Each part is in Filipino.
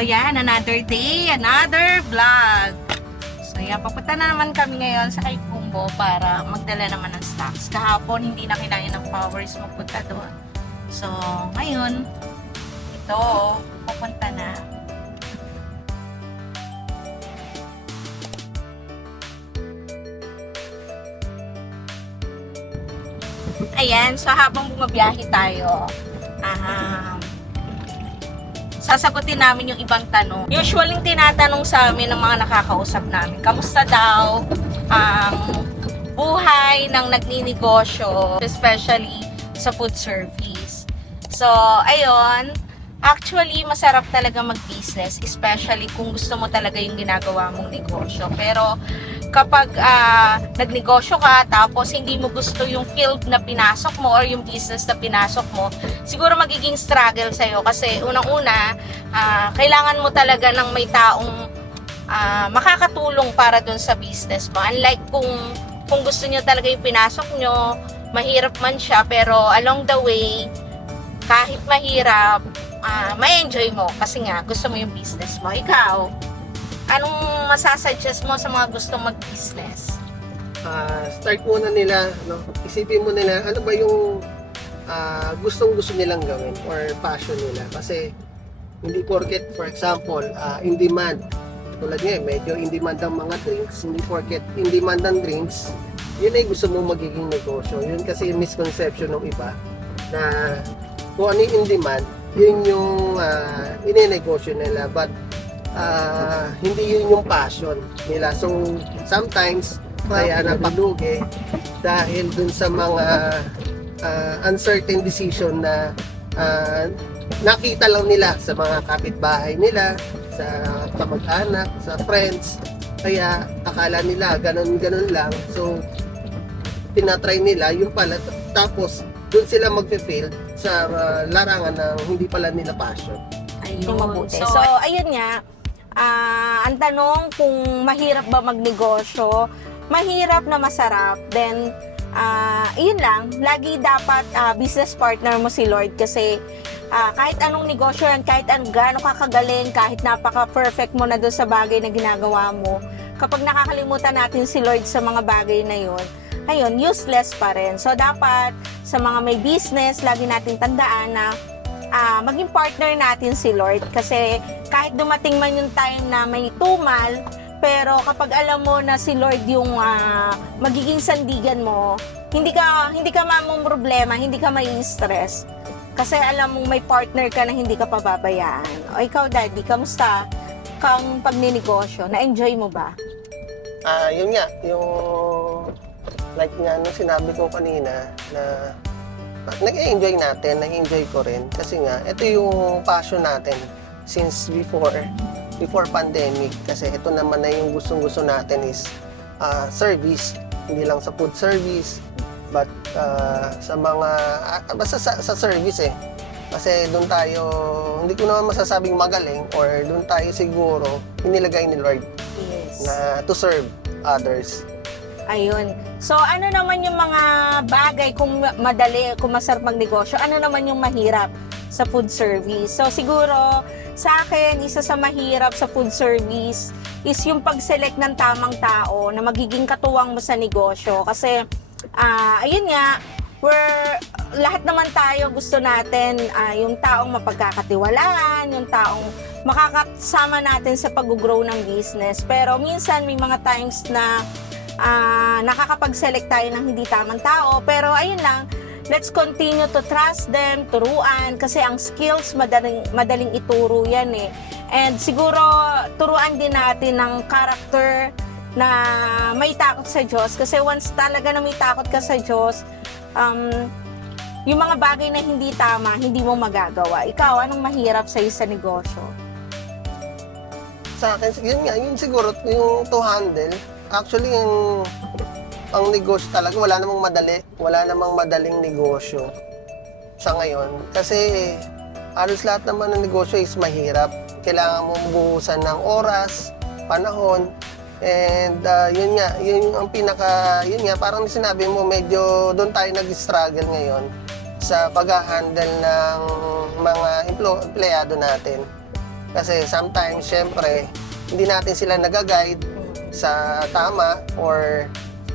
yan, another day, another vlog. So yan, papunta na naman kami ngayon sa kay Kumbo para magdala naman ng stocks. Kahapon, hindi na kailangan ng powers magpunta doon. So, ngayon, ito, papunta na. Ayan, so habang bumabiyahe tayo, sasagutin namin yung ibang tanong. Usually, tinatanong sa amin ng mga nakakausap namin, kamusta daw ang buhay ng nagninegosyo, especially sa food service. So, ayun, actually, masarap talaga mag-business, especially kung gusto mo talaga yung ginagawa mong negosyo. Pero, kapag nagnegosyo ka tapos hindi mo gusto yung field na pinasok mo or yung business na pinasok mo, siguro magiging struggle sa'yo kasi unang-una, kailangan mo talaga ng may taong makakatulong para dun sa business mo. Unlike kung gusto nyo talaga yung pinasok nyo, mahirap man siya, pero along the way, kahit mahirap, may enjoy mo kasi nga gusto mo yung business mo. Ikaw, anong masasuggest mo sa mga gustong mag-business? Start muna nila, no? Isipin mo nila ano ba yung gustong-gusto nilang gawin or passion nila. Kasi hindi porket, for example, in demand. Tulad nga, medyo in demand ang mga drinks. Hindi porket in demand ang drinks, yun ay gusto mo magiging negosyo. Yun kasi yung misconception ng iba na kung ano yung in demand, yun yung ininegosyo nila. But hindi yun yung passion nila. So, sometimes, kaya napalugi dahil dun sa mga uncertain decision na nakita lang nila sa mga kapitbahay nila, sa kamag-anak, sa friends. Kaya akala nila ganun-ganun lang. So, tinatry nila yung pala. Tapos, dun sila mag-fail sa larangan ng hindi pala nila passion. Ayun. So, ayun nga, ang tanong kung mahirap ba magnegosyo, mahirap na masarap, then yun lang, lagi dapat business partner mo si Lord kasi kahit anong negosyo yan, kahit gaano kakagaling, kahit napaka-perfect mo na doon sa bagay na ginagawa mo, kapag nakakalimutan natin si Lord sa mga bagay na yun, ayun, useless pa rin. So dapat sa mga may business, lagi natin tandaan na maging partner natin si Lord kasi kahit dumating man yung time na may tumal, pero kapag alam mo na si Lord yung magiging sandigan mo, hindi ka mamong problema, hindi ka may stress kasi alam mong may partner ka na hindi ka pababayaan. O ikaw, Daddy, kamusta kang pagninegosyo? Na-enjoy mo ba? Yun nga, yung like nga nung sinabi ko kanina na nag-enjoy natin, nag-enjoy ko rin kasi nga, ito yung passion natin since before pandemic kasi ito naman na yung gustong-gusto natin is service, hindi lang sa food service but sa mga basta sa service kasi doon tayo, hindi ko naman masasabing magaling or doon tayo siguro inilagay ni Lord na to serve others. Ayun. So, ano naman yung mga bagay kung madali, kung masarap magnegosyo? Ano naman yung mahirap sa food service? So, siguro, sa akin, isa sa mahirap sa food service is yung pag-select ng tamang tao na magiging katuwang mo sa negosyo. Kasi, ayun nga, lahat naman tayo gusto natin yung taong mapagkakatiwalaan, yung taong makakasama natin sa pag-grow ng business. Pero minsan, may mga times na nakakapag-select tayo ng hindi tamang tao, pero ayun lang, let's continue to trust them, turuan, kasi ang skills madaling ituro yan and siguro turuan din natin ng character na may takot sa Diyos, kasi once talaga na may takot ka sa Diyos, yung mga bagay na hindi tama, hindi mo magagawa. Ikaw, anong mahirap sa'yo sa negosyo? Sa akin, yun nga, yun siguro yung to handle. Actually, ang negosyo talaga, wala namang madaling negosyo sa ngayon. Kasi halos lahat naman ng negosyo is mahirap. Kailangan mo buhusan ng oras, panahon, and yun nga, parang sinabi mo, medyo doon tayo nag-struggle ngayon sa pag-handle ng mga empleyado natin. Kasi sometimes, syempre, hindi natin sila nag-guide sa tama or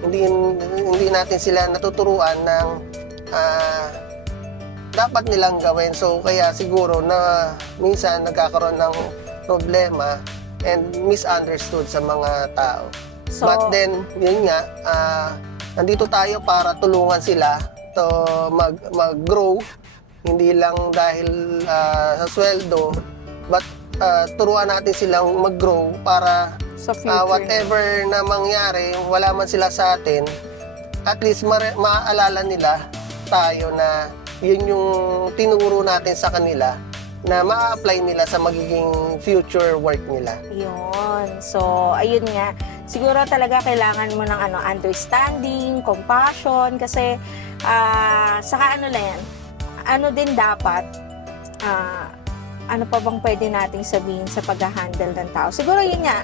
hindi natin sila natuturuan ng dapat nilang gawin. So kaya siguro na minsan nagkakaroon ng problema and misunderstood sa mga tao. So, But then, yun nga, nandito tayo para tulungan sila to mag-grow, hindi lang dahil sa sweldo, but turuan natin silang mag-grow para sa future. whatever na mangyari, wala man sila sa atin, at least maaalala nila tayo na yun yung tinuro natin sa kanila na ma-apply nila sa magiging future work nila. Yun. So, ayun nga. Siguro talaga kailangan mo ng understanding, compassion, kasi saka ano din dapat, ano pa bang pwede nating sabihin sa pag-handle ng tao? Siguro yun nga,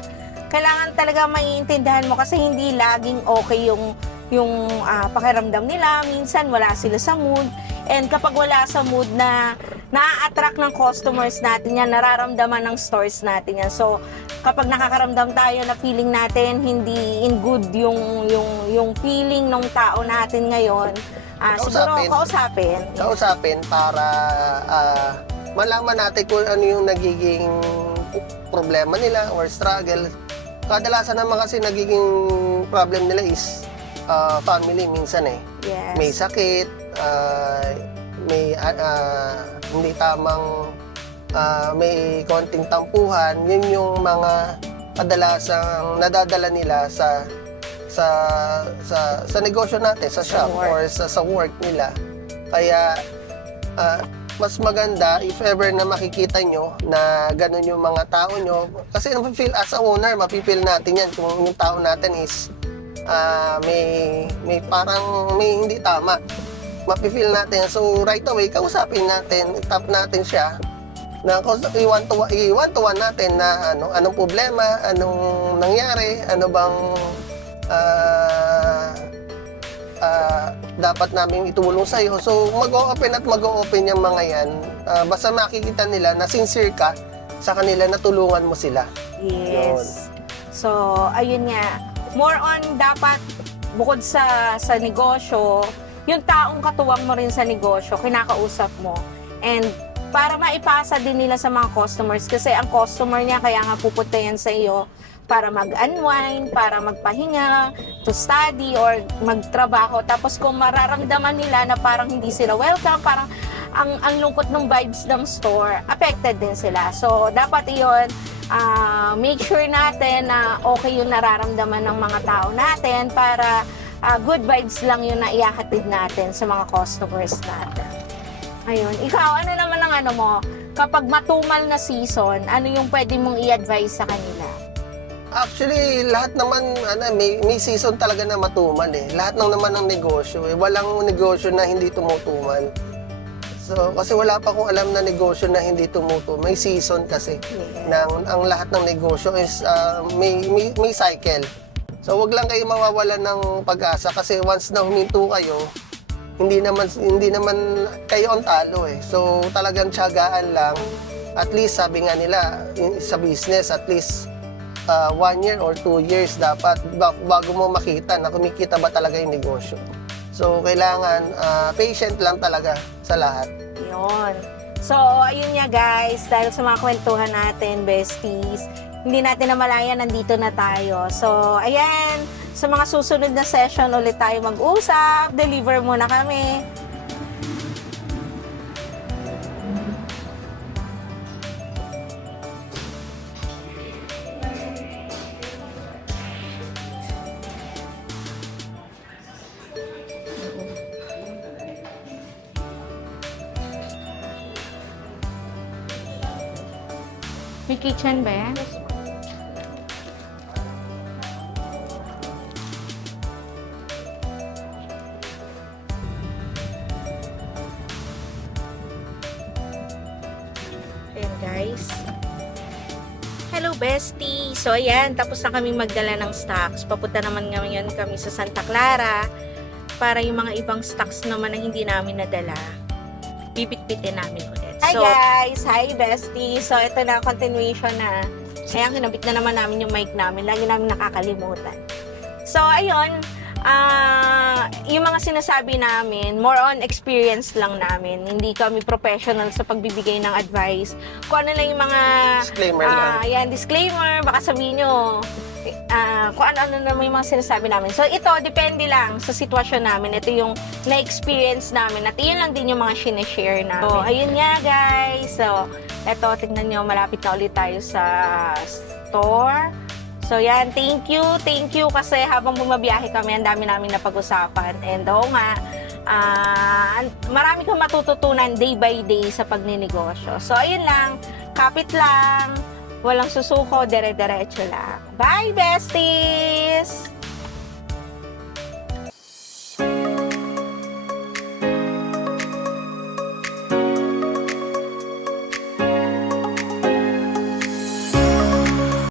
kailangan talaga maiintindihan mo kasi hindi laging okay yung pakiramdam nila. Minsan wala sila sa mood. And kapag wala sa mood na na-attract ng customers natin yan, nararamdaman ng stores natin yan. So, kapag nakakaramdam tayo na feeling natin hindi in good yung feeling ng tao natin ngayon, siguro kausapin para malaman natin kung ano yung nagiging problema nila or struggle. Kadalasan naman kasi nagiging problem nila is family minsan eh. Yes. May sakit, may hindi tamang may konting tampuhan. Yun yung mga kadalasang nadadala nila sa negosyo natin, sa shop or sa work nila. Kaya mas maganda if ever na makikita nyo na ganun yung mga tao nyo, kasi mapipil as a owner, mapipil natin yan kung yung tao natin is may parang may hindi tama, mapifeel natin. So right away kausapin natin, tap natin siya na iwan to one natin na anong problema, anong nangyari, ano bang dapat namin itulong sa iyo. So mag-open yung mga yan, basta makikita nila na sincere ka sa kanila na tulungan mo sila. Yes. Yun. So ayun nga, more on dapat bukod sa negosyo, yung taong katuwang mo rin sa negosyo, kinakausap mo. And para maipasa din nila sa mga customers, kasi ang customer niya kaya nga pupunta yan sa iyo para mag-unwind, para magpahinga, to study or magtrabaho. Tapos kung mararamdaman nila na parang hindi sila welcome, parang ang lungkot ng vibes ng store, affected din sila. So dapat iyon, make sure natin na okay yung nararamdaman ng mga tao natin para good vibes lang yung naihahatid natin sa mga customers natin. Ayun. Ikaw, ano naman ang mo? Kapag matumal na season, ano yung pwede mong i-advise sa kanila? Actually, lahat naman may season talaga na matumal eh. Lahat naman ng negosyo eh. Walang negosyo na hindi tumutumal. So, kasi wala pa akong alam na negosyo na hindi tumutumal. May season kasi. Yeah. Ang lahat ng negosyo is may cycle. So, wag lang kayo mawawalan ng pag-asa kasi once na huminto kayo, hindi naman kayo ang talo eh. So, talagang tiyagaan lang. At least, sabi nga nila, sa business, at least 1 year or 2 years dapat bago mo makita na kumikita ba talaga yung negosyo. So, kailangan patient lang talaga sa lahat. Yun. So, ayun nga guys, dahil sa mga kwentuhan natin, besties, hindi natin namalayan, nandito na tayo. So, ayan, sa mga susunod na session ulit tayo mag-usap. Deliver muna kami. May kitchen ba yan? Ayan guys. Hello bestie! So ayan, tapos na kami magdala ng stocks. Papunta naman ngayon kami sa Santa Clara para yung mga ibang stocks naman na hindi namin nadala, bibitbitin namin ulit. Hi guys! Hi bestie! So ito na, continuation na. Ayan, kinabit na naman namin yung mic namin. Lagi namin nakakalimutan. So ayun, yung mga sinasabi namin, more on experience lang namin. Hindi kami professional sa pagbibigay ng advice. Kung ano lang yung mga Disclaimer lang. yan, disclaimer, baka sabihin nyo, kung ano-ano naman yung mga sinasabi namin. So, ito, depende lang sa sitwasyon namin. Ito yung na-experience namin at yun lang din yung mga sinishare namin. So, ayun nga, guys. So, ito, tingnan nyo, malapit na ulit tayo sa store. So, yan, thank you kasi habang bumabiyahe kami, ang dami namin napag-usapan. And oo nga, marami kang matututunan day by day sa pagninegosyo. So, ayun lang, kapit lang, walang susuko, dire-diretso lang. Bye, besties!